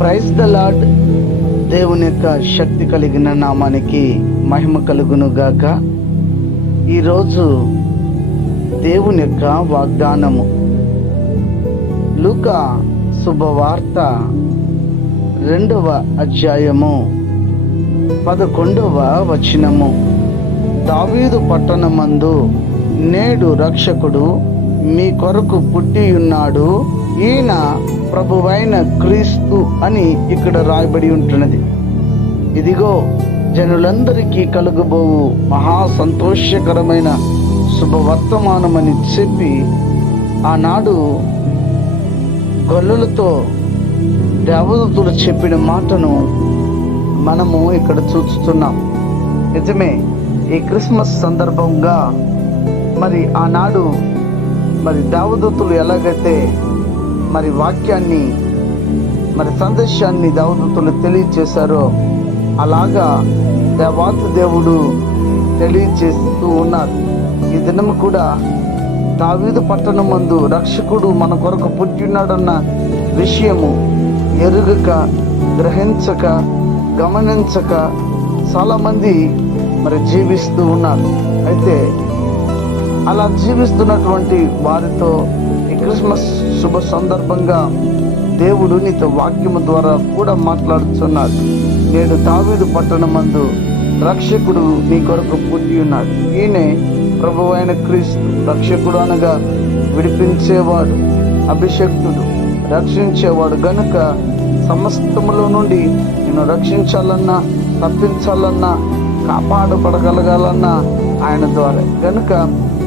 Praise the lord దేవుని యొక్క శక్తి కలిగిన నామానికి మహిమ కలుగును గాక. ఈరోజు దేవుని యొక్క వాగ్దానము. లూక శుభవార్త రెండవ అధ్యాయము పదకొండవ వచనము. దావీదు పట్టణమందు నేడు రక్షకుడు మీ కొరకు పుట్టి ఉన్నాడు ఈయన ప్రభువైన క్రీస్తు అని ఇక్కడ రాయబడి ఉంటున్నది. ఇదిగో జనులందరికీ కలుగబోవు మహా సంతోషకరమైన శుభవర్తమానమని చెప్పి ఆనాడు గొల్లలతో దేవదూతులు చెప్పిన మాటను మనము ఇక్కడ చూస్తున్నాం. నిజమే ఈ క్రిస్మస్ సందర్భంగా మరి ఆనాడు మరి దేవదూతులు ఎలాగైతే మరి వాక్యాన్ని మరి సందేశాన్ని దేవదూతులు తెలియచేశారో అలాగా దేవాత దేవుడు తెలియచేస్తూ ఉన్నారు. ఈ దినం కూడా దావీదు పట్టణం మందు రక్షకుడు మన కొరకు పుట్టినాడన్న విషయము ఎరుగక గ్రహించక గమనించక చాలామంది మరి జీవిస్తూ ఉన్నారు. అయితే అలా జీవిస్తున్నటువంటి వారితో ఈ క్రిస్మస్ శుభ సందర్భంగా దేవుడు నీతో వాక్యము ద్వారా కూడా మాట్లాడుతున్నాడు నేడు దావీదు పట్టణమందు రక్షకుడు నీ కొరకు పుట్టి ఉన్నాడు. ఈయనే ప్రభు అయిన క్రీస్తు. రక్షకుడు అనగా విడిపించేవాడు అభిషక్తుడు రక్షించేవాడు. గనుక సమస్తములో నుండి నేను రక్షించాలన్నా తప్పించాలన్నా కాపాడుపడగలగాలన్న ఆయన ద్వారా. కనుక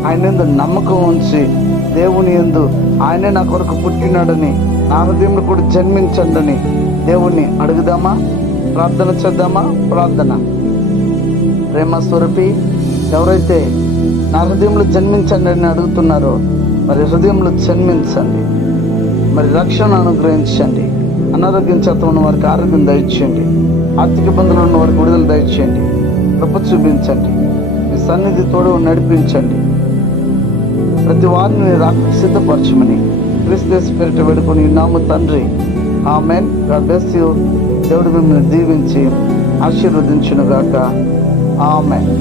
ఆయన ఎందు నమ్మకం ఉంచి దేవుని ఎందు ఆయనే నా కొరకు పుట్టినాడని నా హృదయంలో కూడా జన్మించండని దేవుణ్ణి అడుగుదామా? ప్రార్థన చేద్దామా? ప్రార్థన. ప్రేమ స్వరూపి ఎవరైతే నా హృదయంలో జన్మించండి అని అడుగుతున్నారో మరి హృదయంలో జన్మించండి. మరి రక్షణ అనుగ్రహించండి. అనారోగ్యం చేత ఉన్న వారికి ఆరోగ్యం దయచేయండి. ఆర్థిక ఇబ్బందులు ఉన్న వారికి విడుదల దయచేయండి. కృప చూపించండి. మీ సన్నిధి తోడు నడిపించండి. ప్రతి వారిని రాక సిద్ధపరచమని క్రిస్తస్ స్పిరిట్ వేడుకొని నాము తండ్రి. ఆమెన్. God bless you. దేవుడు మిమ్మల్ని దీవించి ఆశీర్వదించునుగాక. ఆమె